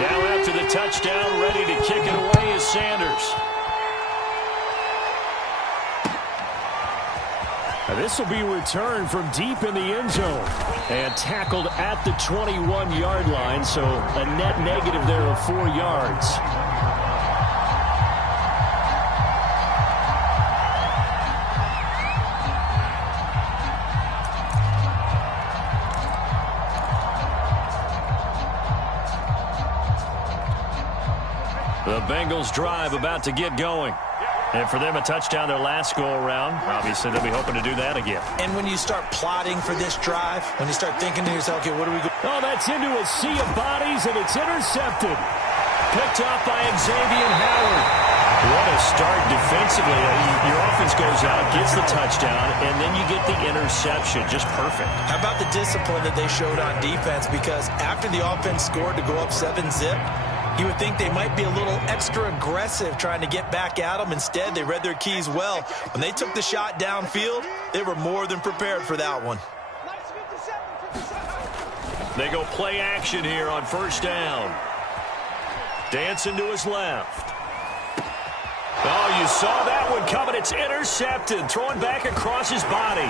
Now after the touchdown, ready to kick it away is Sanders. This will be returned from deep in the end zone and tackled at the 21-yard line, so a net negative there of 4 yards. The Bengals drive about to get going. And for them, a touchdown their last go-around. Obviously, they'll be hoping to do that again. And when you start plotting for this drive, when you start thinking to yourself, okay, what are we going to do? Oh, that's into a sea of bodies, and it's intercepted. Picked off by Xavier Howard. What a start defensively. Your offense goes out, gets the touchdown, and then you get the interception. Just perfect. How about the discipline that they showed on defense? Because after the offense scored to go up 7-zip, you would think they might be a little extra aggressive trying to get back at them. Instead, they read their keys well. When they took the shot downfield, they were more than prepared for that one. They go play action here on first down. Dancing to his left. Oh, you saw that one coming. It's intercepted. Throwing back across his body.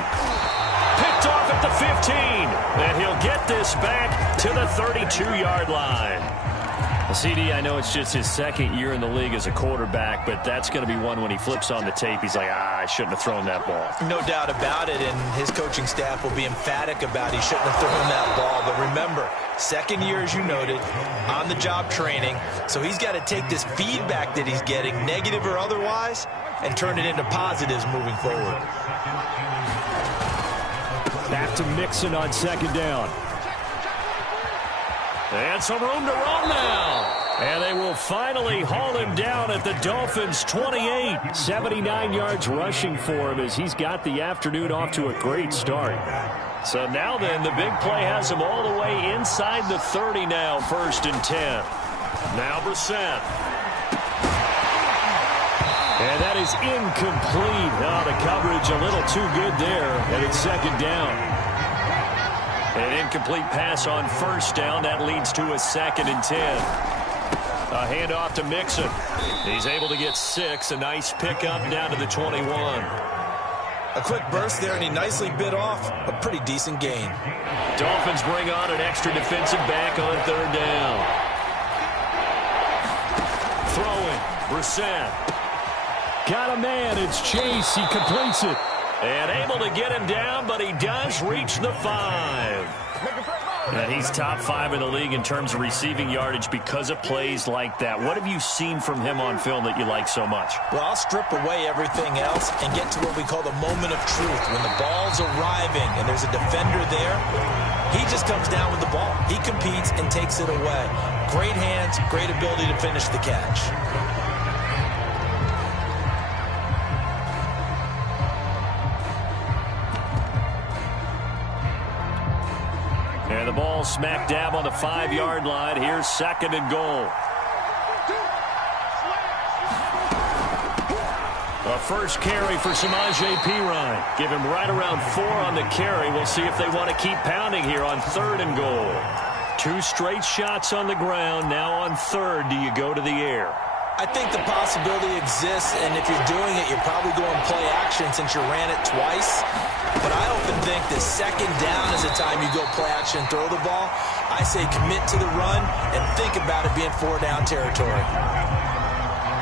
Picked off at the 15. And he'll get this back to the 32-yard line. CD, I know it's just his second year in the league as a quarterback, but that's going to be one when he flips on the tape. He's like, I shouldn't have thrown that ball. No doubt about it, and his coaching staff will be emphatic about he shouldn't have thrown that ball. But remember, second year, as you noted, on-the-job training, so he's got to take this feedback that he's getting, negative or otherwise, and turn it into positives moving forward. Back to Mixon on second down. And some room to run now. And they will finally haul him down at the Dolphins' 28. 79 yards rushing for him as he's got the afternoon off to a great start. So now then, the big play has him all the way inside the 30 now, 1st and 10. Now Brissett. And that is incomplete. Oh, the coverage a little too good there, and it's second down. An incomplete pass on first down. That leads to a 2nd and 10. A handoff to Mixon. He's able to get 6. A nice pickup down to the 21. A quick burst there, and he nicely bit off a pretty decent gain. Dolphins bring on an extra defensive back on 3rd down. Throwing. Brissett. Got a man. It's Chase. He completes it. And able to get him down, but he does reach the 5. And he's top 5 in the league in terms of receiving yardage because of plays like that. What have you seen from him on film that you like so much? Well, I'll strip away everything else and get to what we call the moment of truth. When the ball's arriving and there's a defender there, he just comes down with the ball. He competes and takes it away. Great hands, great ability to finish the catch. And the ball smack dab on the 5-yard line. Here's 2nd and goal. A first carry for Samaje Perine. Give him right around 4 on the carry. We'll see if they want to keep pounding here on 3rd and goal. 2 straight shots on the ground. Now on 3rd, do you go to the air? I think the possibility exists, and if you're doing it, you're probably going play action since you ran it twice. But I often think the 2nd down is the time you go play action and throw the ball. I say commit to the run and think about it being 4-down territory.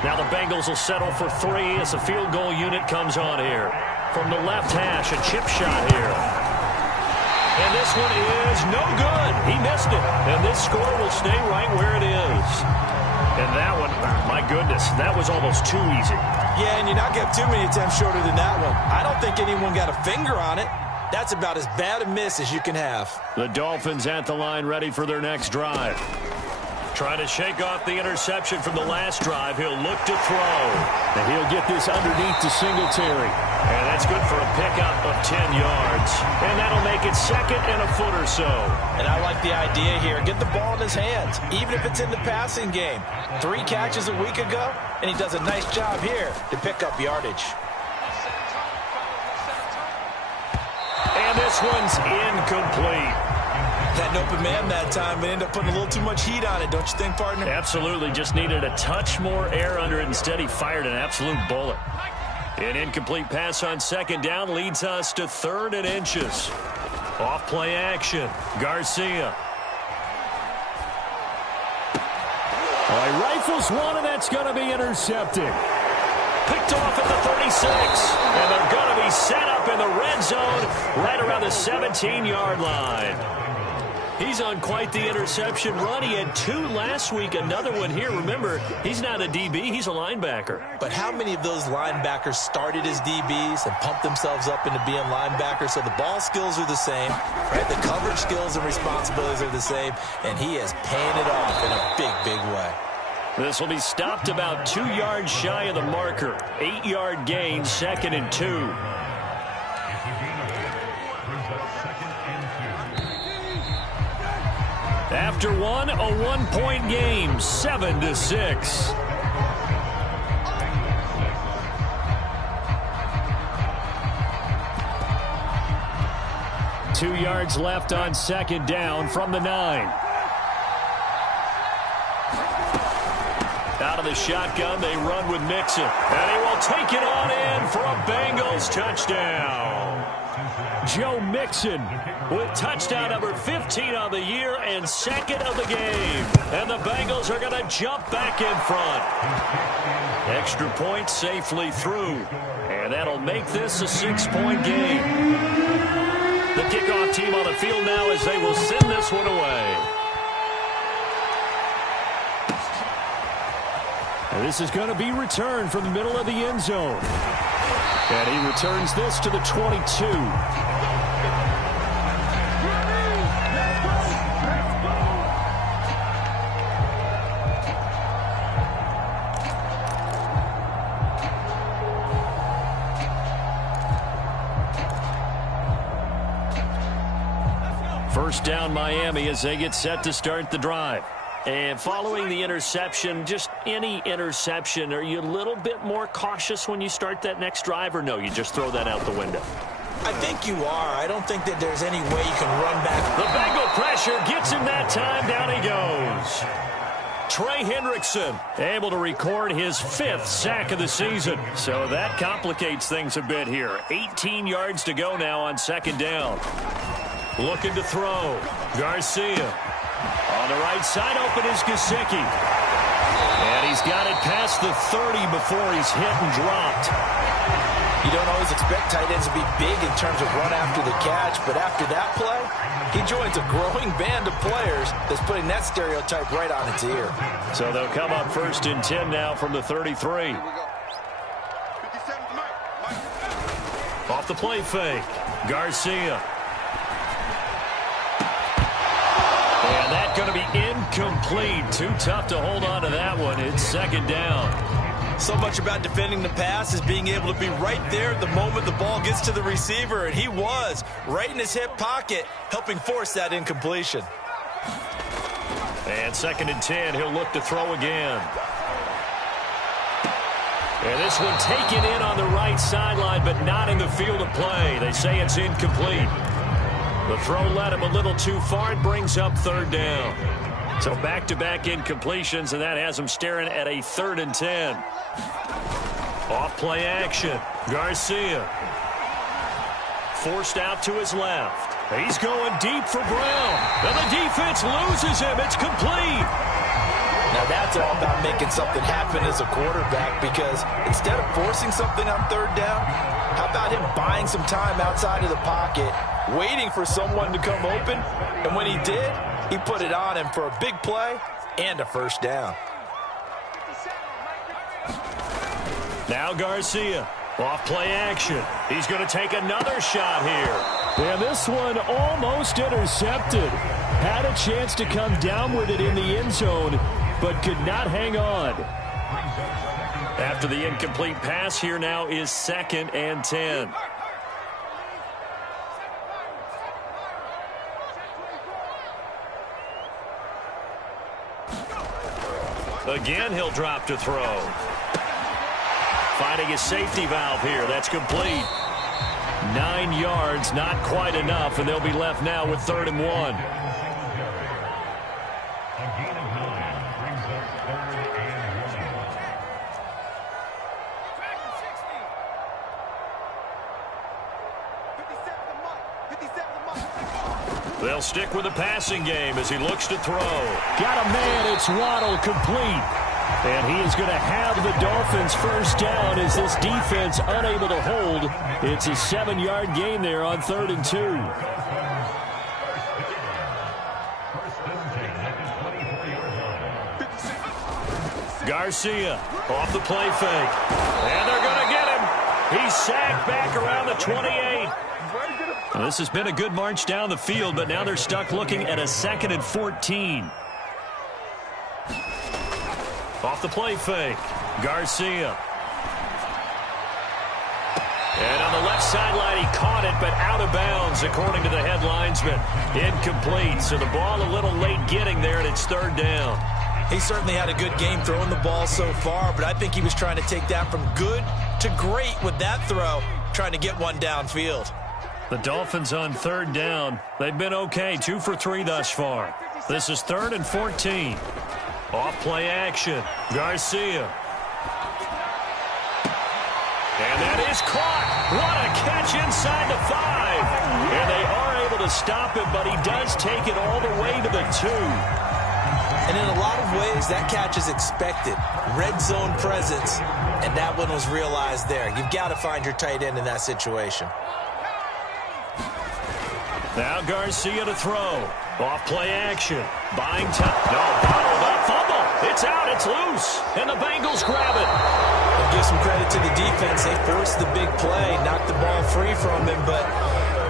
Now the Bengals will settle for 3 as the field goal unit comes on here. From the left hash, a chip shot here. And this one is no good. He missed it. And this score will stay right where it is. And that one, my goodness, that was almost too easy. Yeah, and you're not getting too many attempts shorter than that one. I don't think anyone got a finger on it. That's about as bad a miss as you can have. The Dolphins at the line ready for their next drive. Trying to shake off the interception from the last drive. He'll look to throw. And he'll get this underneath to Singletary. And that's good for a pickup of 10 yards. And that'll make it 2nd and a foot or so. And I like the idea here. Get the ball in his hands, even if it's in the passing game. 3 catches a week ago, and he does a nice job here to pick up yardage. And this one's incomplete. That an open man that time, but ended up putting a little too much heat on it, don't you think, partner? Absolutely. Just needed a touch more air under it. Instead, he fired an absolute bullet. An incomplete pass on second down leads us to 3rd and inches. Off play action. Garcia. He rifles one, and that's going to be intercepted. Picked off at the 36. And they're going to be set up in the red zone right around the 17-yard line. He's on quite the interception run. He had 2 last week, another one here. Remember, he's not a DB, he's a linebacker. But how many of those linebackers started as DBs and pumped themselves up into being linebackers? So the ball skills are the same, right? The coverage skills and responsibilities are the same, and he is paying it off in a big, big way. This will be stopped about 2 yards shy of the marker. 8-yard gain, 2nd and 2. After one, a 1-point game, 7-6. Two yards left on second down from the 9. Out of the shotgun, they run with Mixon. And he will take it on in for a Bengals touchdown. Joe Mixon with touchdown number 15 on the year and 2nd of the game. And the Bengals are going to jump back in front. Extra point safely through. And that'll make this a 6-point game. The kickoff team on the field now as they will send this one away. And this is going to be returned from the middle of the end zone. And he returns this to the 22. First down Miami as they get set to start the drive. And following the interception, just any interception, are you a little bit more cautious when you start that next drive, or no, you just throw that out the window? I think you are. I don't think that there's any way you can run back. The Bengal pressure gets him that time. Down he goes. Trey Hendrickson able to record his 5th sack of the season. So that complicates things a bit here. 18 yards to go now on second down. Looking to throw. Garcia. On the right side, open is Gesicki. And he's got it past the 30 before he's hit and dropped. You don't always expect tight ends to be big in terms of run after the catch, but after that play, he joins a growing band of players that's putting that stereotype right on its ear. So they'll come up 1st and 10 now from the 33. Off the play fake. Garcia. And that's going to be incomplete. Too tough to hold on to that one. It's second down. So much about defending the pass is being able to be right there at the moment the ball gets to the receiver, and he was right in his hip pocket, helping force that incompletion. And 2nd and 10, he'll look to throw again. And this one taken in on the right sideline, but not in the field of play. They say it's incomplete. The throw led him a little too far. It brings up 3rd down. So back-to-back incompletions, and that has him staring at a 3rd and 10. Off-play action. Garcia. Forced out to his left. He's going deep for Brown. And the defense loses him. It's complete. Now that's all about making something happen as a quarterback, because instead of forcing something on 3rd down, how about him buying some time outside of the pocket, waiting for someone to come open, and when he did, he put it on him for a big play and a 1st down. Now Garcia, off play action. He's going to take another shot here. And this one almost intercepted. Had a chance to come down with it in the end zone, but could not hang on. After the incomplete pass, here now is 2nd and 10. Again, he'll drop to throw. Finding his safety valve here. That's complete. 9 yards, not quite enough, and they'll be left now with 3rd and 1. A gain of 9 brings us 3rd and 1. They'll stick with the passing game as he looks to throw. Got a man. It's Waddle, complete. And he is going to have the Dolphins first down as this defense unable to hold. It's a 7-yard gain there on 3rd and 2. Garcia off the play fake. And they're going to get him. He's sacked back around the 28. Well, this has been a good march down the field, but now they're stuck looking at a 2nd and 14. Off the play fake. Garcia. And on the left sideline, he caught it, but out of bounds, according to the head linesman. Incomplete, so the ball a little late getting there, and it's 3rd down. He certainly had a good game throwing the ball so far, but I think he was trying to take that from good to great with that throw, trying to get one downfield. The Dolphins on 3rd down. They've been okay, 2 for 3 thus far. This is 3rd and 14. Off play action. Garcia. And that is caught. What a catch inside the 5. And they are able to stop him, but he does take it all the way to the 2. And in a lot of ways, that catch is expected. Red zone presence, and that one was realized there. You've got to find your tight end in that situation. Now Garcia to throw. Off play action. Buying time. No, bottled up. Fumble. It's out. It's loose. And the Bengals grab it. I'll give some credit to the defense. They forced the big play, knocked the ball free from him, but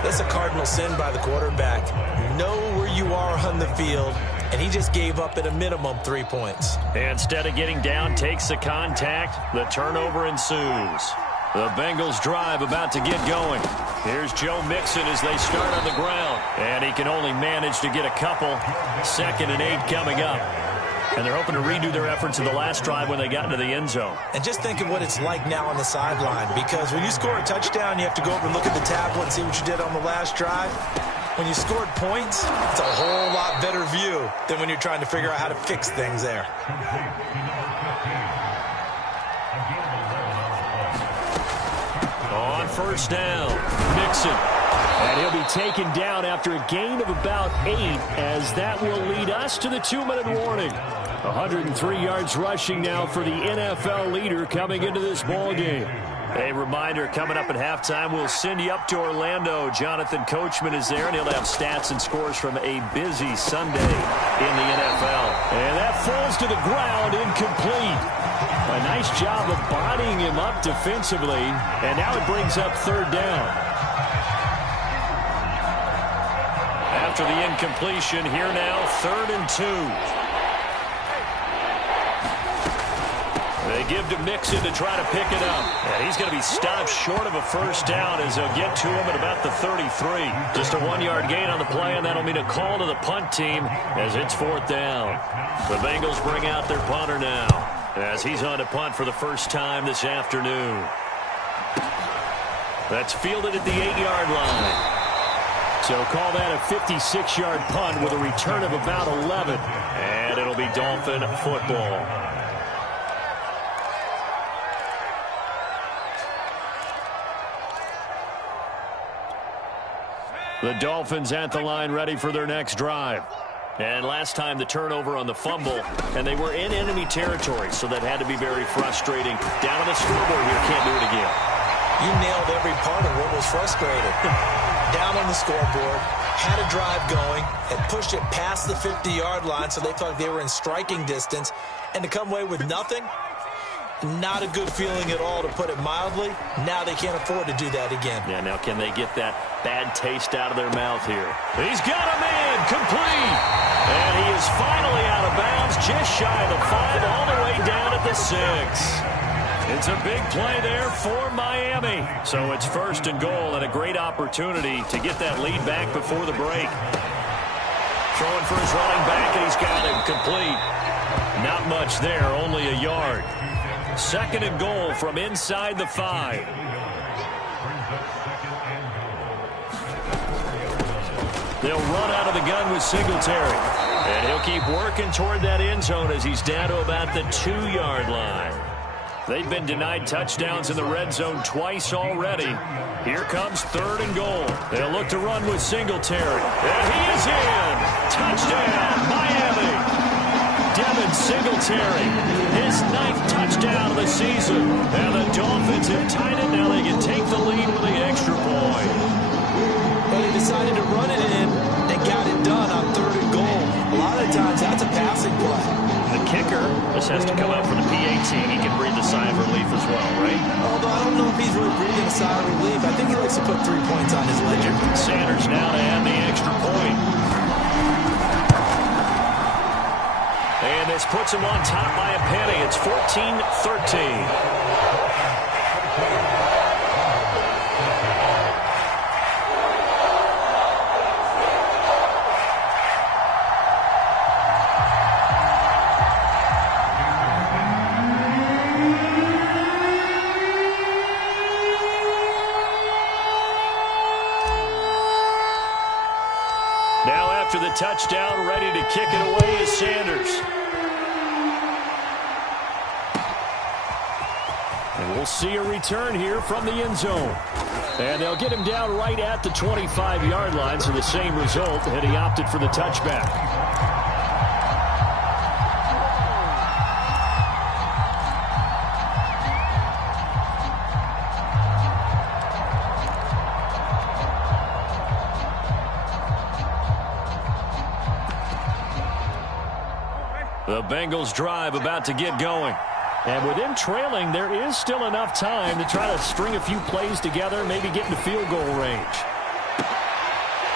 that's a cardinal sin by the quarterback. Know where you are on the field, and he just gave up at a minimum 3 points. Instead of getting down, takes the contact. The turnover ensues. The Bengals drive about to get going. Here's Joe Mixon as they start on the ground. And he can only manage to get a couple. 2nd and 8 coming up. And they're hoping to redo their efforts in the last drive when they got into the end zone. And just think of what it's like now on the sideline, because when you score a touchdown, you have to go over and look at the tablet and see what you did on the last drive. When you scored points, it's a whole lot better view than when you're trying to figure out how to fix things there. On 1st down, Mixon. And he'll be taken down after a gain of about 8, as that will lead us to the 2-minute warning. 103 yards rushing now for the NFL leader coming into this ball game. A reminder, coming up at halftime, we'll send you up to Orlando. Jonathan Coachman is there, and he'll have stats and scores from a busy Sunday in the NFL. And that falls to the ground, incomplete. A nice job of bodying him up defensively, and now it brings up 3rd down. After the incompletion, here now, 3rd and 2. They give to Mixon to try to pick it up. And he's going to be stopped short of a first down as they'll get to him at about the 33. Just a 1-yard gain on the play, and that'll mean a call to the punt team as it's 4th down. The Bengals bring out their punter now as he's on to punt for the first time this afternoon. That's fielded at the 8-yard line. So call that a 56-yard punt with a return of about 11. And it'll be Dolphin football. The Dolphins at the line ready for their next drive. And last time the turnover on the fumble, and they were in enemy territory, so that had to be very frustrating. Down on the scoreboard here, can't do it again. You nailed every part of what was frustrating. Down on the scoreboard, had a drive going, and pushed it past the 50-yard line, so they thought they were in striking distance, and to come away with nothing, not a good feeling at all, to put it mildly. Now they can't afford to do that again. Yeah, now can they get that bad taste out of their mouth here? He's got him in, complete. And he is finally out of bounds, just shy of the 5, all the way down at the 6. It's a big play there for Miami. So it's 1st and goal, and a great opportunity to get that lead back before the break. Throwing for his running back, and he's got him complete. Not much there, only a yard. 2nd and goal from inside the 5. They'll run out of the gun with Singletary. And he'll keep working toward that end zone as he's down to about the 2-yard line. They've been denied touchdowns in the red zone twice already. Here comes 3rd and goal. They'll look to run with Singletary. And he is in. Touchdown, Miami. Devin Singletary, his 9th touchdown of the season. And the Dolphins have tied it. Now they can take the lead with the extra point. Well, he decided to run it in and got it done on 3rd and goal. A lot of times that's a passing play. The kicker, this has to come out for the PAT. He can breathe a sigh of relief as well, right? Although I don't know if he's really breathing a sigh of relief. I think he likes to put 3 points on his ledger. Sanders now to add the extra point. And this puts him on top by a penny. It's 14-13. Now after the touchdown, ready to kick it away is Sanders. And we'll see a return here from the end zone. And they'll get him down right at the 25-yard line, so the same result, and he opted for the touchback. The Bengals drive about to get going. And with them trailing, there is still enough time to try to string a few plays together, maybe get into field goal range.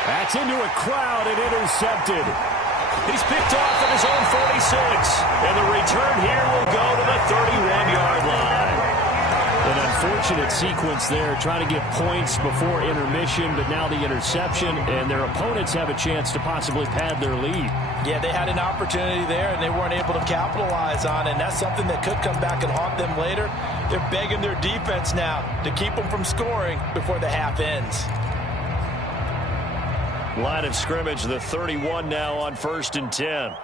That's into a crowd and intercepted. He's picked off at his own 46. And the return here will go to the 31-yard line. An unfortunate sequence there, trying to get points before intermission, but now the interception, and their opponents have a chance to possibly pad their lead. Yeah, they had an opportunity there, and they weren't able to capitalize on it, and that's something that could come back and haunt them later. They're begging their defense now to keep them from scoring before the half ends. Line of scrimmage, the 31 now on 1st and 10.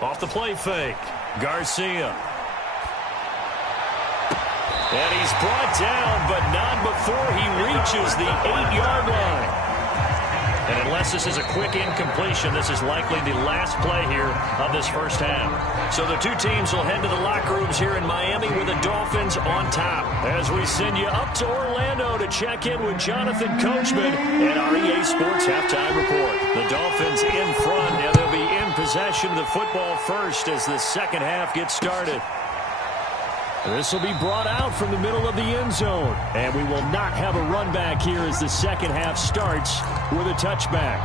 Off the play fake, Garcia. And he's brought down, but not before he reaches the 8-yard line. And unless this is a quick incompletion, this is likely the last play here of this first half. So the two teams will head to the locker rooms here in Miami with the Dolphins on top. As we send you up to Orlando to check in with Jonathan Coachman and our EA Sports Halftime Report. The Dolphins in front, and they'll be in possession of the football first as the second half gets started. This will be brought out from the middle of the end zone. And we will not have a run back here as the second half starts with a touchback.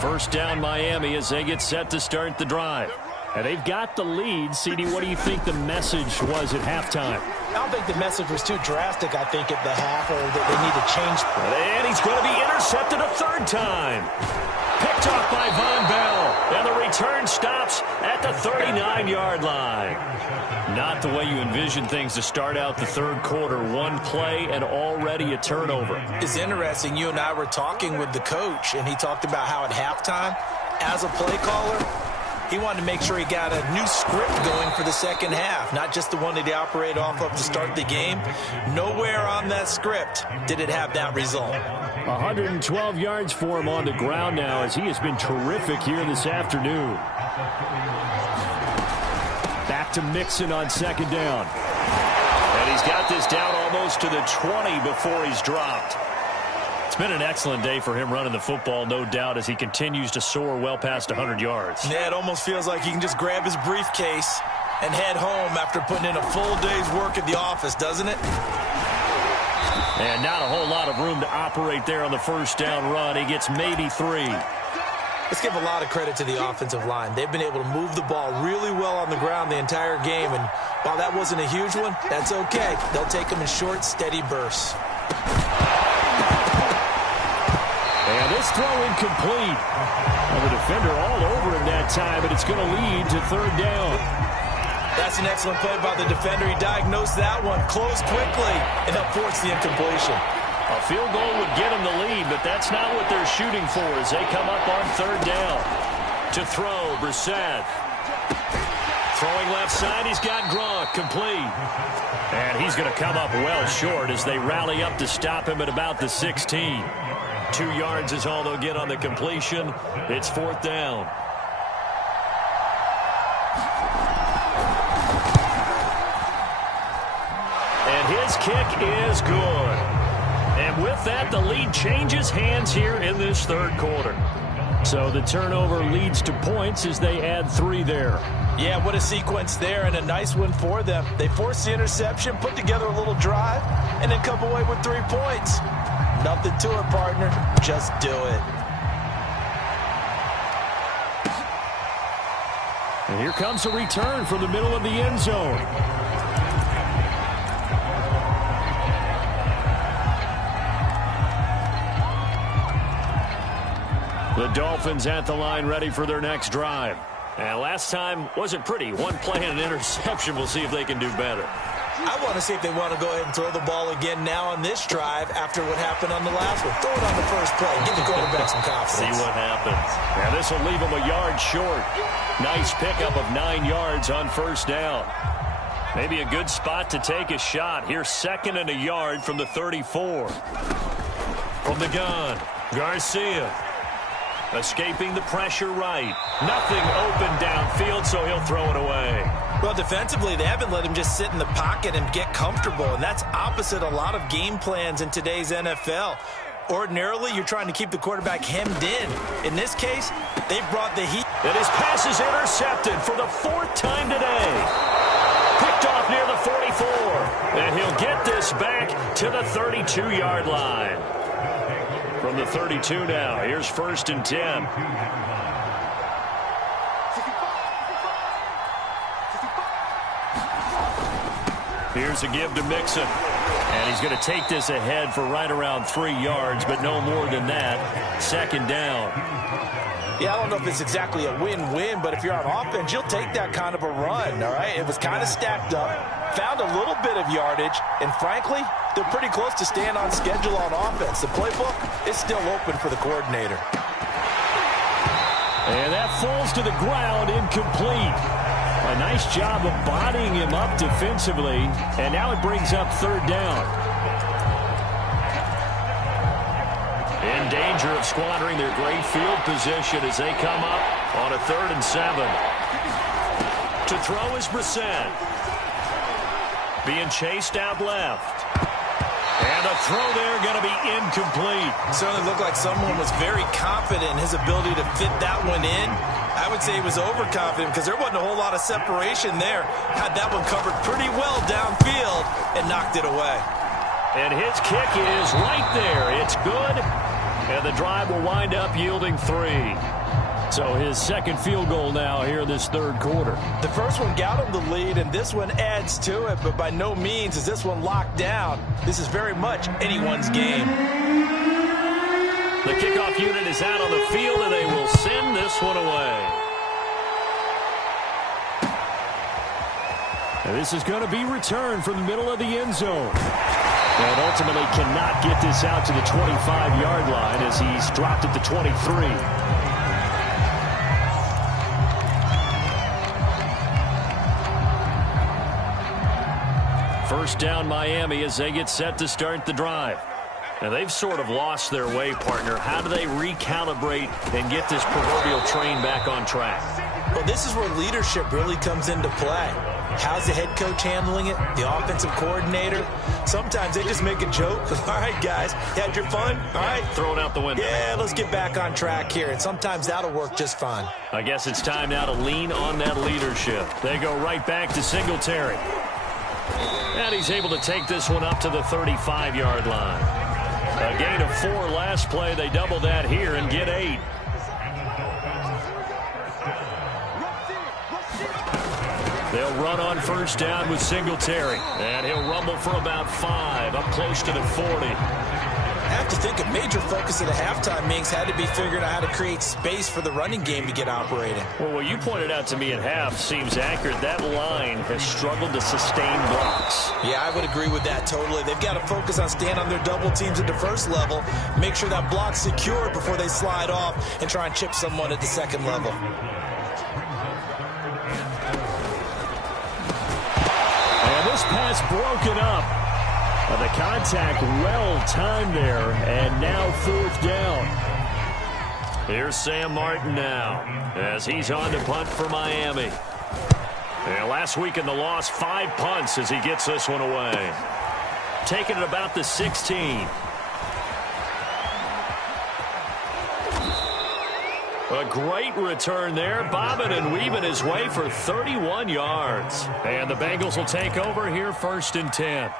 First down Miami as they get set to start the drive. And they've got the lead. CD, what do you think the message was at halftime? I don't think the message was too drastic, I think, at the half, or that they need to change. And he's going to be intercepted a 3rd time. Picked off by Von Bell. And the return stops at the 39-yard line. Not the way you envision things to start out the 3rd quarter. One play and already a turnover. It's interesting. You and I were talking with the coach, and he talked about how at halftime, as a play caller, he wanted to make sure he got a new script going for the second half, not just the one that he operated off of to start the game. Nowhere on that script did it have that result. 112 yards for him on the ground now as he has been terrific here this afternoon. Back to Mixon on 2nd down. And he's got this down almost to the 20 before he's dropped. It's been an excellent day for him running the football, no doubt, as he continues to soar well past 100 yards. Yeah, it almost feels like he can just grab his briefcase and head home after putting in a full day's work at the office, doesn't it? And not a whole lot of room to operate there on the first down run. He gets maybe 3. Let's give a lot of credit to the offensive line. They've been able to move the ball really well on the ground the entire game, and while that wasn't a huge one, that's okay. They'll take them in short, steady bursts. And this throw incomplete. Well, the defender all over him that time, but it's going to lead to third down. That's an excellent play by the defender. He diagnosed that one, closed quickly, and helped force the incompletion. A field goal would get them the lead, but that's not what they're shooting for as they come up on third down. To throw, Brissett. Throwing left side, he's got Gronk, complete. And he's going to come up well short as they rally up to stop him at about the 16. 2 yards is all they'll get on the completion. It's fourth down. And his kick is good. And with that, the lead changes hands here in this third quarter. So the turnover leads to points as they add 3 there. Yeah, what a sequence there, and a nice one for them. They forced the interception, put together a little drive, and then come away with 3 points. Nothing to it, partner. Just do it. And here comes a return from the middle of the end zone. The Dolphins at the line ready for their next drive. And last time wasn't pretty. One play and an interception. We'll see if they can do better. I want to see if they want to go ahead and throw the ball again now on this drive after what happened on the last one. Throw it on the first play. Give the quarterback some confidence. See what happens. Now this will leave them a yard short. Nice pickup of 9 yards on first down. Maybe a good spot to take a shot. Here's 2nd and a yard from the 34. From the gun, Garcia. Escaping the pressure right. Nothing open downfield, so he'll throw it away. Well, defensively, they haven't let him just sit in the pocket and get comfortable, and that's opposite a lot of game plans in today's NFL. Ordinarily, you're trying to keep the quarterback hemmed in. In this case, they brought the heat. And his pass is intercepted for the 4th time today. Picked off near the 44. And he'll get this back to the 32-yard line. From the 32 now, here's 1st and 10. Here's a give to Mixon. And he's going to take this ahead for right around 3 yards, but no more than that. 2nd down. Yeah, I don't know if it's exactly a win-win, but if you're on offense, you'll take that kind of a run, all right? It was kind of stacked up, found a little bit of yardage, and frankly, they're pretty close to staying on schedule on offense. The playbook is still open for the coordinator. And that falls to the ground, incomplete. A nice job of bodying him up defensively, and now it brings up 3rd down. In danger of squandering their great field position as they come up on a 3rd and 7. To throw is Brissett. Being chased out left. And a throw there going to be incomplete. Certainly looked like someone was very confident in his ability to fit that one in. I would say he was overconfident because there wasn't a whole lot of separation there. Had that one covered pretty well downfield and knocked it away. And his kick is right there. It's good. And the drive will wind up yielding 3. So his 2nd field goal now here in this 3rd quarter. The first one got him the lead, and this one adds to it, but by no means is this one locked down. This is very much anyone's game. The kickoff unit is out on the field, and they will send this one away. And this is going to be returned from the middle of the end zone. And ultimately cannot get this out to the 25-yard line as he's dropped at the 23. First down Miami as they get set to start the drive. Now they've sort of lost their way, partner. How do they recalibrate and get this proverbial train back on track? Well, this is where leadership really comes into play. How's the head coach handling it? The offensive coordinator? Sometimes they just make a joke. All right, guys, you had your fun? All right. Throw it out the window. Yeah, let's get back on track here. And sometimes that'll work just fine. I guess it's time now to lean on that leadership. They go right back to Singletary. And he's able to take this one up to the 35-yard line. A gain of 4 last play. They double that here and get 8. They'll run on first down with Singletary. And he'll rumble for about 5, up close to the 40. have to think a major focus of the halftime meetings had to be figuring out how to create space for the running game to get operating. Well, what you pointed out to me at half seems accurate. That line has struggled to sustain blocks. Yeah, I would agree with that totally. They've got to focus on staying on their double teams at the first level, make sure that block's secure before they slide off and try and chip someone at the second level. And this pass broken up. The contact well timed there, and now fourth down. Here's Sam Martin now as he's on to punt for Miami. And last week in the loss, 5 punts as he gets this one away. Taking it about the 16. A great return there, bobbing and weaving his way for 31 yards. And the Bengals will take over here, 1st and 10.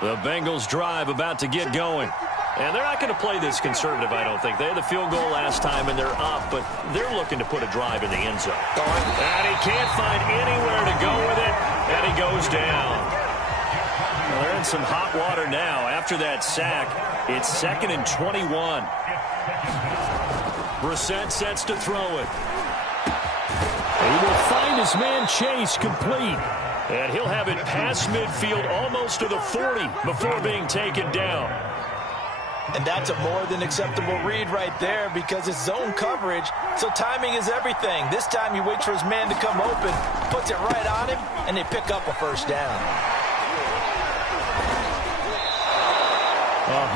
The Bengals drive about to get going. And they're not going to play this conservative, I don't think. They had the field goal last time, and they're up, but they're looking to put a drive in the end zone. And he can't find anywhere to go with it, and he goes down. Well, they're in some hot water now. After that sack, it's 2nd and 21. Brissett sets to throw it. He will find his man Chase complete. And he'll have it past midfield almost to the 40 before being taken down. And that's a more than acceptable read right there because it's zone coverage, so timing is everything. This time he waits for his man to come open, puts it right on him, and they pick up a first down.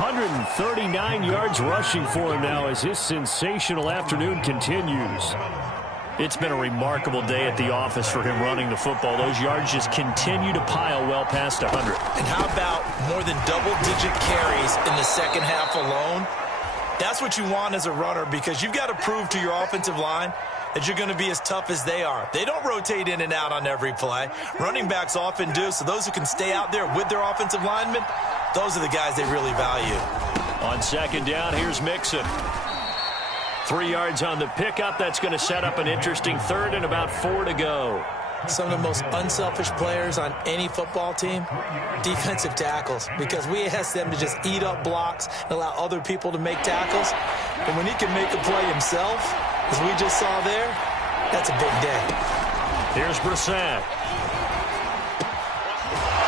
139 yards rushing for him now as his sensational afternoon continues. It's been a remarkable day at the office for him running the football. Those yards just continue to pile well past 100. And how about more than double-digit carries in the second half alone? That's what you want as a runner because you've got to prove to your offensive line that you're going to be as tough as they are. They don't rotate in and out on every play. Running backs often do, so those who can stay out there with their offensive linemen, those are the guys they really value. On 2nd down, here's Mixon. 3 yards on the pickup. That's going to set up an interesting 3rd and about 4 to go. Some of the most unselfish players on any football team, defensive tackles, because we ask them to just eat up blocks and allow other people to make tackles. But when he can make a play himself, as we just saw there, that's a big day. Here's Brissett.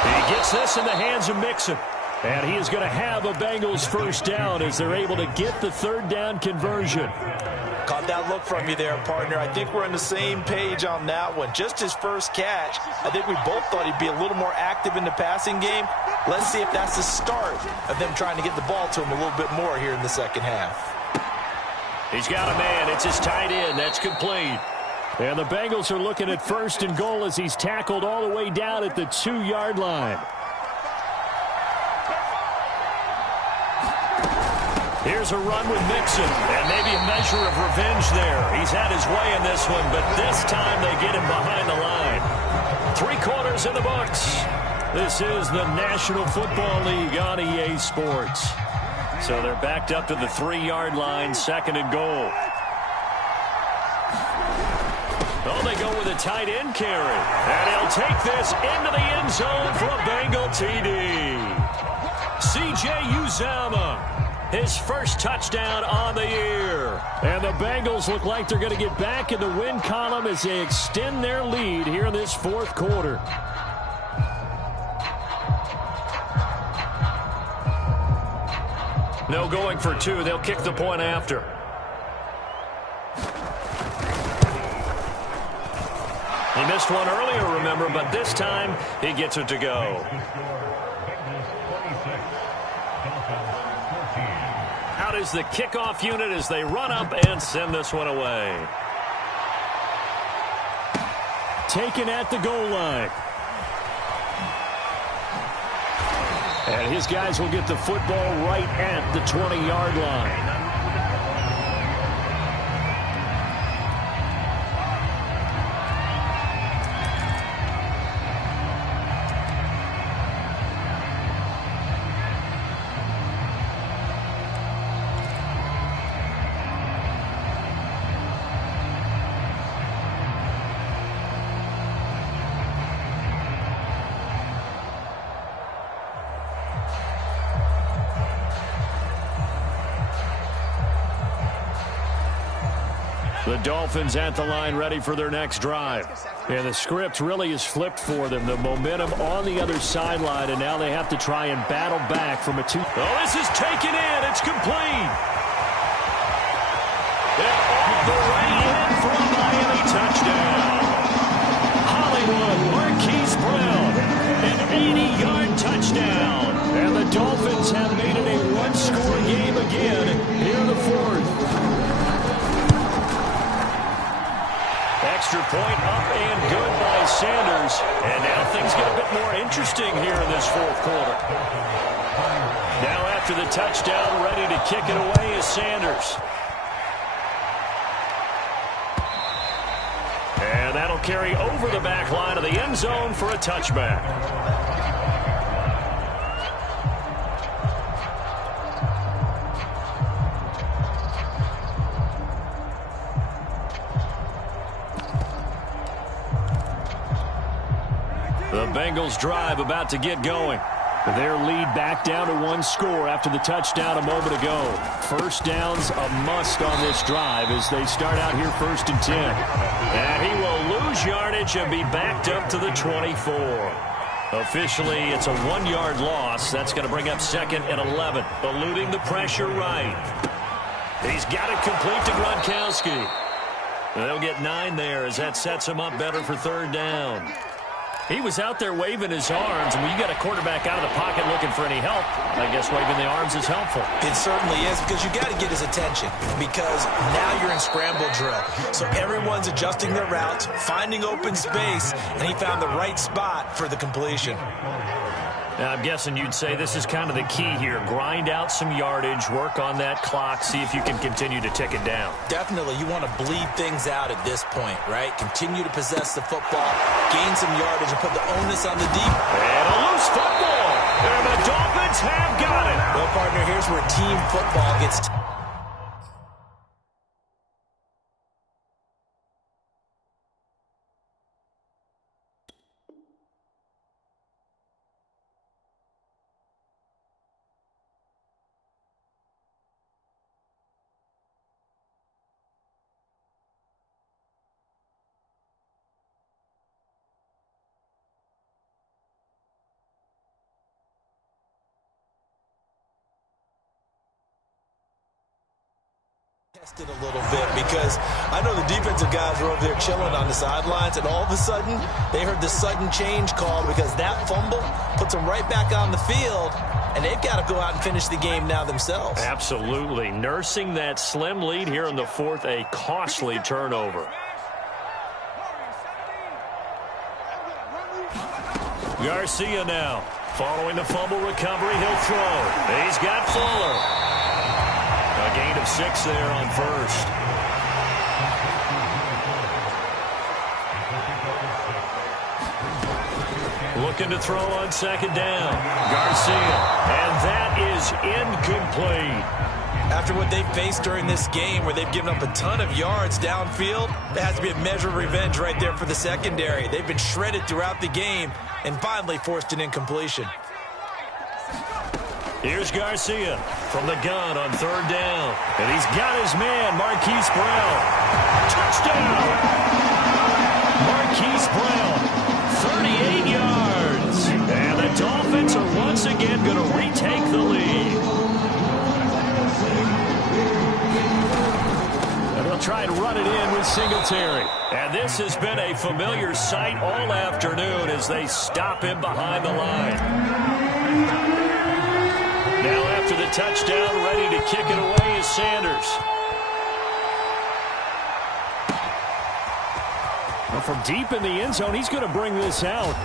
He gets this in the hands of Mixon. And he is going to have a Bengals first down as they're able to get the 3rd down conversion. Caught that look from you there, partner. I think we're on the same page on that one. Just his first catch, I think we both thought he'd be a little more active in the passing game. Let's see if that's the start of them trying to get the ball to him a little bit more here in the second half. He's got a man. It's his tight end. That's complete. And the Bengals are looking at 1st and goal as he's tackled all the way down at the 2-yard line. Here's a run with Mixon, and maybe a measure of revenge there. He's had his way in this one, but this time they get him behind the line. 3 quarters in the books. This is the National Football League on EA Sports. So they're backed up to the 3-yard line, 2nd and goal. Oh, they go with a tight end carry. And he'll take this into the end zone for a Bengal TD. C.J. Uzomah. His first touchdown on the year. And the Bengals look like they're going to get back in the win column as they extend their lead here in this 4th quarter. No going for 2. They'll kick the point after. He missed one earlier, remember, but this time he gets it to go. Out is the kickoff unit as they run up and send this one away. Taken at the goal line. And his guys will get the football right at the 20-yard line. The Dolphins at the line ready for their next drive. And the script really is flipped for them. The momentum on the other sideline, and now they have to try and battle back from a two. Oh, this is taken in. It's complete. And all the way in for a Miami touchdown. Hollywood Marquise Brown, an 80-yard touchdown. And the Dolphins have made it a one-score game again here in the fourth. Extra point up and good by Sanders. And now things get a bit more interesting here in this fourth quarter. Now after the touchdown, ready to kick it away is Sanders. And that'll carry over the back line of the end zone for a touchback. The Bengals drive about to get going. Their lead back down to one score after the touchdown a moment ago. First down's a must on this drive as they start out here 1st and 10. And he will lose yardage and be backed up to the 24. Officially, it's a 1-yard loss. That's going to bring up 2nd and 11. Eluding the pressure right. He's got it complete to Gronkowski. They'll get 9 there as that sets him up better for 3rd down. He was out there waving his arms, and when you got a quarterback out of the pocket looking for any help, I guess waving the arms is helpful. It certainly is, because you got to get his attention, because now you're in scramble drill. So everyone's adjusting their routes, finding open space, and he found the right spot for the completion. Now, I'm guessing you'd say this is kind of the key here. Grind out some yardage, work on that clock, see if you can continue to tick it down. Definitely, you want to bleed things out at this point, right? Continue to possess the football, gain some yardage, and put the onus on the deep. And a loose football. And the Dolphins have got it. Well, partner, here's where team football gets... tested a little bit, because I know the defensive guys were over there chilling on the sidelines, and all of a sudden they heard the sudden change call, because that fumble puts them right back on the field, and they've got to go out and finish the game now themselves. Absolutely. Nursing that slim lead here in the fourth, a costly turnover. Garcia now. Following the fumble recovery, he'll throw. He's got Fuller. A gain of 6 there on first. Looking to throw on 2nd down. Garcia. And that is incomplete. After what they've faced during this game, where they've given up a ton of yards downfield, there has to be a measure of revenge right there for the secondary. They've been shredded throughout the game and finally forced an incompletion. Here's Garcia from the gun on 3rd down. And he's got his man, Marquise Brown. Touchdown! Marquise Brown, 38 yards. And the Dolphins are once again going to retake the lead. And they'll try and run it in with Singletary. And this has been a familiar sight all afternoon as they stop him behind the line. Now after the touchdown, ready to kick it away is Sanders. Well, from deep in the end zone, he's going to bring this out.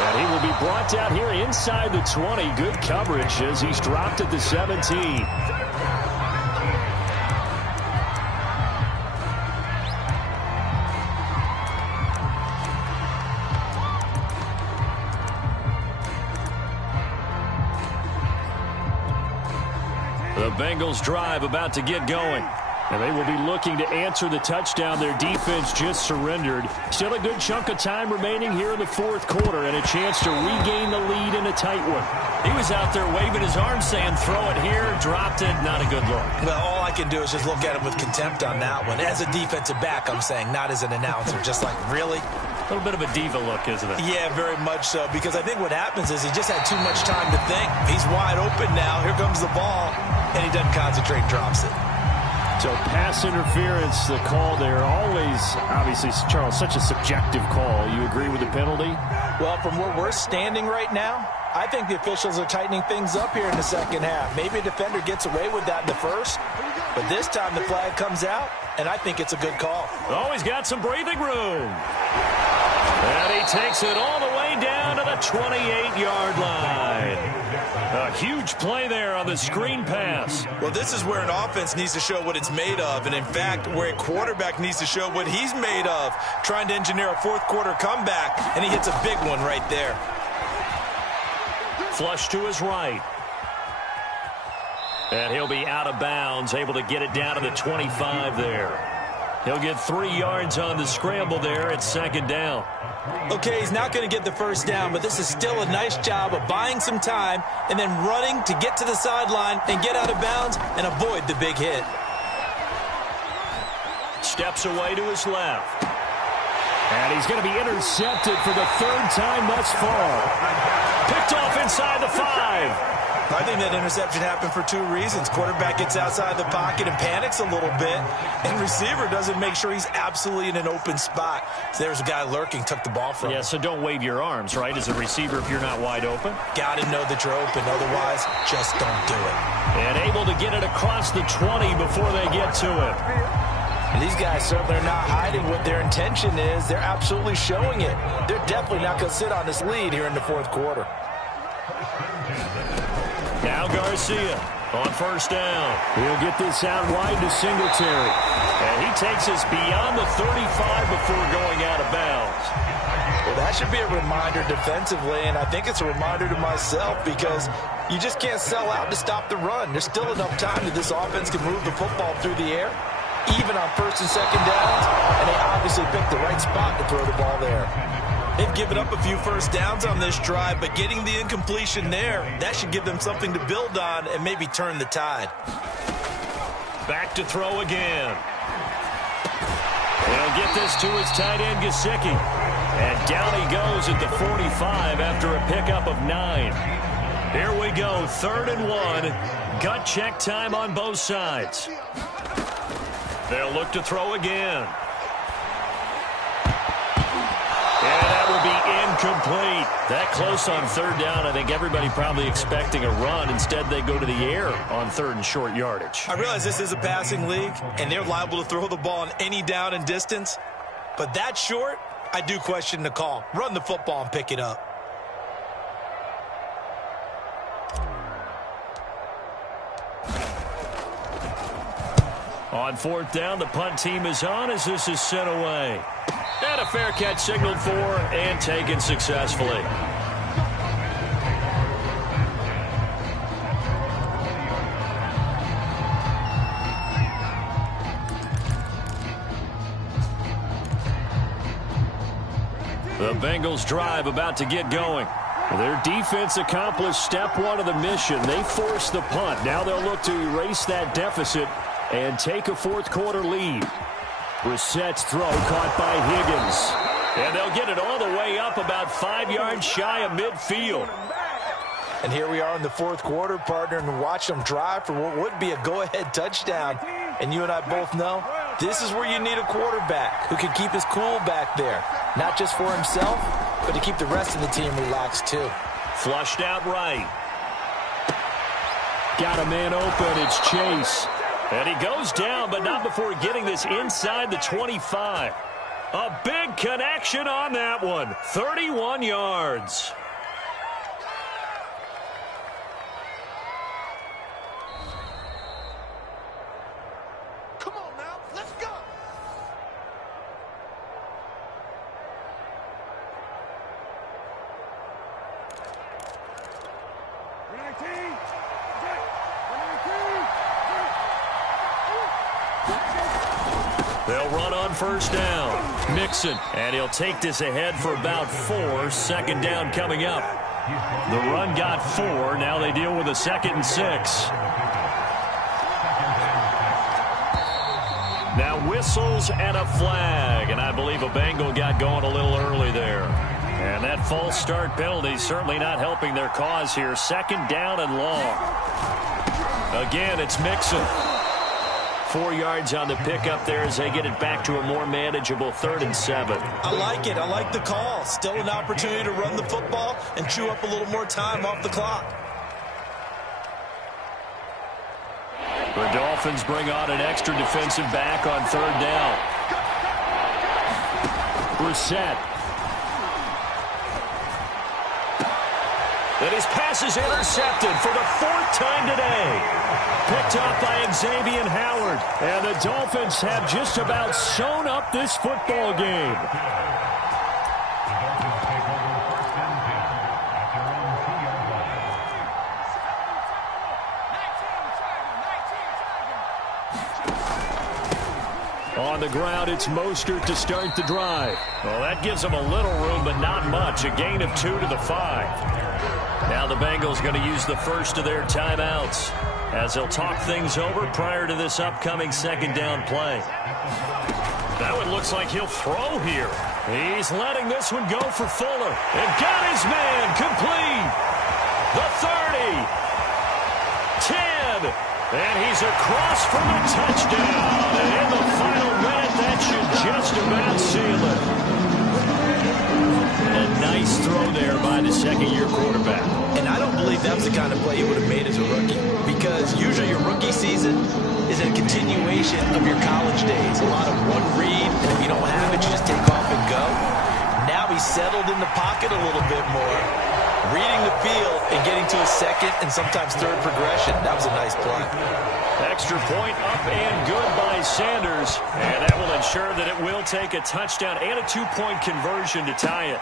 And he will be brought down here inside the 20. Good coverage as he's dropped at the 17. The Bengals drive about to get going. And they will be looking to answer the touchdown their defense just surrendered. Still a good chunk of time remaining here in the fourth quarter and a chance to regain the lead in a tight one. He was out there waving his arms saying, throw it here, dropped it, not a good look. Well, all I can do is just look at him with contempt on that one. As a defensive back, I'm saying, not as an announcer. Just like, really? A little bit of a diva look, isn't it? Yeah, very much so, because I think what happens is he just had too much time to think. He's wide open now. Here comes the ball, and he doesn't concentrate and drops it. So pass interference, the call there. Always, obviously, Charles, such a subjective call. You agree with the penalty? Well, from where we're standing right now, I think the officials are tightening things up here in the second half. Maybe a defender gets away with that in the first, but this time the flag comes out, and I think it's a good call. Oh, he's got some breathing room. And he takes it all the way down to the 28-yard line. A huge play there on the screen pass. Well, this is where an offense needs to show what it's made of, and in fact, where a quarterback needs to show what he's made of, trying to engineer a fourth-quarter comeback, and he hits a big one right there. Flush to his right. And he'll be out of bounds, able to get it down to the 25 there. He'll get 3 yards on the scramble there at second down. Okay, he's not going to get the first down, but this is still a nice job of buying some time and then running to get to the sideline and get out of bounds and avoid the big hit. Steps away to his left. And he's going to be intercepted for the third time thus far. Picked off inside the 5. I think that interception happened for 2 reasons. Quarterback gets outside the pocket and panics a little bit, and receiver doesn't make sure he's absolutely in an open spot. So there's a guy lurking, took the ball from him. Yeah, so don't wave your arms, right, as a receiver if you're not wide open. Got to know that you're open. Otherwise, just don't do it. And able to get it across the 20 before they get to him. And these guys certainly are not hiding what their intention is. They're absolutely showing it. They're definitely not going to sit on this lead here in the fourth quarter. Now Garcia on first down. He'll get this out wide to Singletary. And he takes us beyond the 35 before going out of bounds. Well, that should be a reminder defensively, and I think it's a reminder to myself because you just can't sell out to stop the run. There's still enough time that this offense can move the football through the air, even on first and second downs, and they obviously picked the right spot to throw the ball there. They've given up a few first downs on this drive, but getting the incompletion there, that should give them something to build on and maybe turn the tide. Back to throw again. He'll get this to his tight end, Gesicki. And down he goes at the 45 after a pickup of 9. Here we go, 3rd and 1. Gut check time on both sides. They'll look to throw again. And that will be incomplete. That close on 3rd down. I think everybody probably expecting a run. Instead, they go to the air on 3rd and short yardage. I realize this is a passing league, and they're liable to throw the ball on any down and distance. But that short, I do question the call. Run the football and pick it up. On 4th down, the punt team is on as this is sent away. And a fair catch signaled for and taken successfully. The Bengals drive about to get going. Their defense accomplished step 1 of the mission. They forced the punt. Now they'll look to erase that deficit and take a fourth quarter lead. Brissett's throw caught by Higgins. And they'll get it all the way up about 5 yards shy of midfield. And here we are in the fourth quarter, partner, and watch them drive for what would be a go-ahead touchdown. And you and I both know this is where you need a quarterback who can keep his cool back there. Not just for himself, but to keep the rest of the team relaxed too. Flushed out right. Got a man open. It's Chase. And he goes down, but not before getting this inside the 25. A big connection on that one. 31 yards. Come on now, let's go. They'll run on first down. Mixon, and he'll take this ahead for about 4. Second down coming up. The run got 4. Now they deal with a 2nd and 6. Now whistles and a flag, and I believe a Bengal got going a little early there. And that false start penalty certainly not helping their cause here. 2nd down and long. Again, it's Mixon. 4 yards on the pickup there as they get it back to a more manageable 3rd and 7. I like it. I like the call. Still an opportunity to run the football and chew up a little more time off the clock. The Dolphins bring on an extra defensive back on 3rd down. Brissett. And his pass is intercepted for the 4th time today. Picked up by Xavier Howard. And the Dolphins have just about sewn up this football game. On the ground, it's Mostert to start the drive. Well, that gives them a little room, but not much. A gain of 2 to the 5. Now the Bengals going to use the first of their timeouts as they'll talk things over prior to this upcoming 2nd down play. That one looks like he'll throw here. He's letting this one go for Fuller. And got his man complete. The 30. 10. And he's across for the touchdown. And in the final minute, that should just about seal it. A nice throw there by the 2nd-year quarterback. And I don't believe that was the kind of play he would have made as a rookie. Because usually your rookie season is a continuation of your college days. A lot of one read, and if you don't have it, you just take off and go. Now he's settled in the pocket a little bit more, reading the field and getting to a 2nd and sometimes 3rd progression. That was a nice play. Extra point up and good by Sanders. And that will ensure that it will take a touchdown and a 2-point conversion to tie it.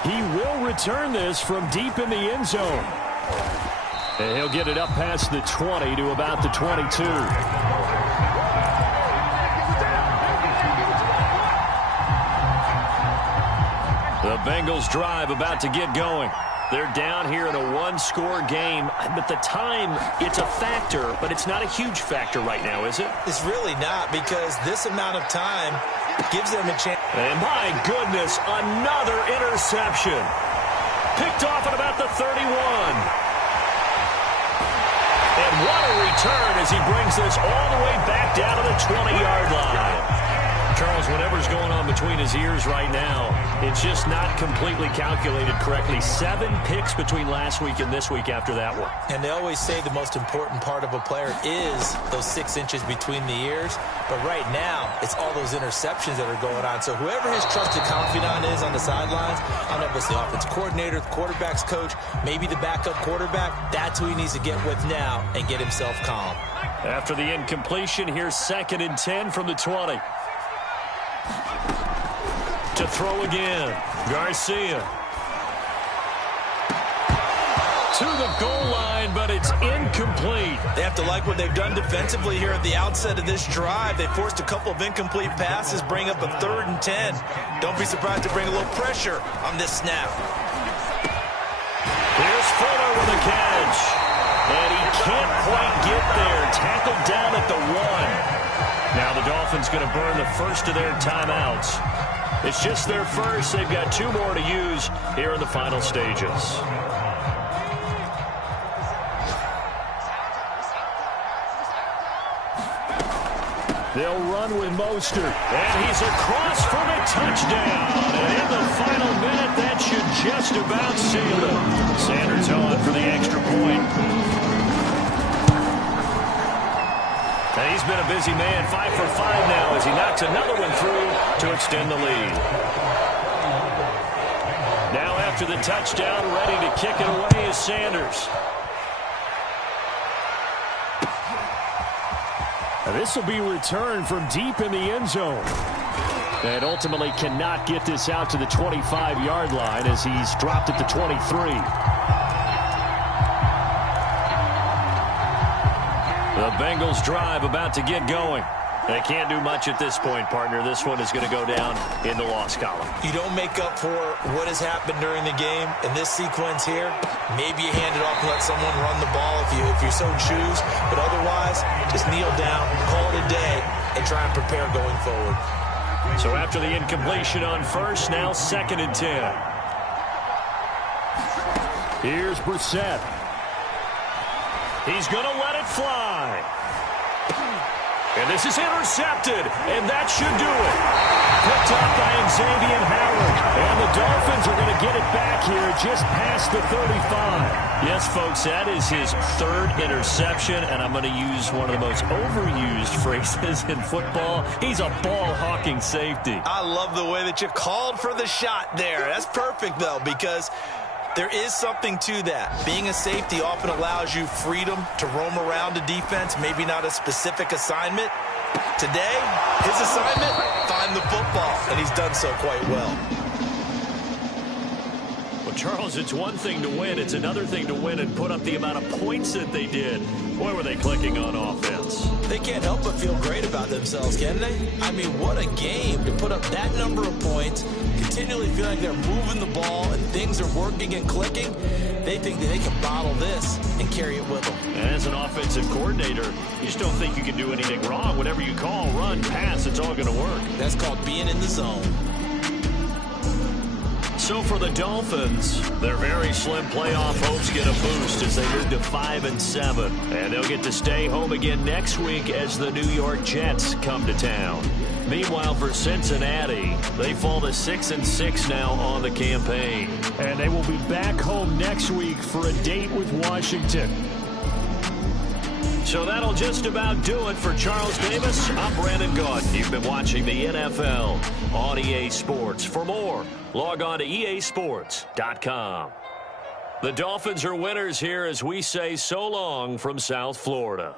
He will return this from deep in the end zone. And he'll get it up past the 20 to about the 22. The Bengals drive about to get going. They're down here in a 1-score game, but the time, it's a factor, but it's not a huge factor right now, is it? It's really not, because this amount of time gives them a chance. And my goodness, another interception. Picked off at about the 31. And what a return as he brings this all the way back down to the 20-yard line. Charles, whatever's going on between his ears right now, it's just not completely calculated correctly. 7 picks between last week and this week after that one. And they always say the most important part of a player is those 6 inches between the ears. But right now, it's all those interceptions that are going on. So whoever his trusted confidant is on the sidelines, I don't know if it's the offense coordinator, the quarterback's coach, maybe the backup quarterback, that's who he needs to get with now and get himself calm. After the incompletion, here's 2nd and 10 from the 20. To throw again. Garcia. To the goal line, but it's incomplete. They have to like what they've done defensively here at the outset of this drive. They forced a couple of incomplete passes, bring up a 3rd and 10. Don't be surprised to bring a little pressure on this snap. Here's Fuller with a catch. And he can't quite get there. Tackled down at the 1. Now the Dolphins going to burn the first of their timeouts. It's just their first. They've got 2 more to use here in the final stages. They'll run with Mostert. And he's across for the touchdown. And in the final minute, that should just about seal it. Sanders on for the extra point. And he's been a busy man, 5 for 5 now as he knocks another one through to extend the lead. Now after the touchdown, ready to kick it away is Sanders. And this will be returned from deep in the end zone. And ultimately cannot get this out to the 25-yard line as he's dropped at the 23. The Bengals drive about to get going. They can't do much at this point, partner. This one is going to go down in the loss column. You don't make up for what has happened during the game. In this sequence here, maybe you hand it off and let someone run the ball if you so choose. But otherwise, just kneel down, call it a day, and try and prepare going forward. So after the incompletion on first, now 2nd and 10. Here's Brissett. He's going to let it fly. And this is intercepted, and that should do it. Picked up by Xavier Howard, and the Dolphins are going to get it back here just past the 35. Yes, folks, that is his 3rd interception, and I'm going to use one of the most overused phrases in football. He's a ball-hawking safety. I love the way that you called for the shot there. That's perfect, though, because there is something to that. Being a safety often allows you freedom to roam around a defense, maybe not a specific assignment. Today, his assignment, find the football, and he's done so quite well. Well, Charles, it's one thing to win. It's another thing to win and put up the amount of points that they did. Boy, were they clicking on offense. They can't help but feel great about themselves, can they? I mean, what a game to put up that number of points, continually feel like they're moving the ball and things are working and clicking. They think that they can bottle this and carry it with them. As an offensive coordinator, you just don't think you can do anything wrong. Whatever you call, run, pass, it's all going to work. That's called being in the zone. So for the Dolphins, their very slim playoff hopes get a boost as they move to 5-7. And they'll get to stay home again next week as the New York Jets come to town. Meanwhile, for Cincinnati, they fall to 6-6 now on the campaign. And they will be back home next week for a date with Washington. So that'll just about do it for Charles Davis. I'm Brandon Gaudin. You've been watching the NFL on EA Sports. For more, log on to easports.com. The Dolphins are winners here as we say so long from South Florida.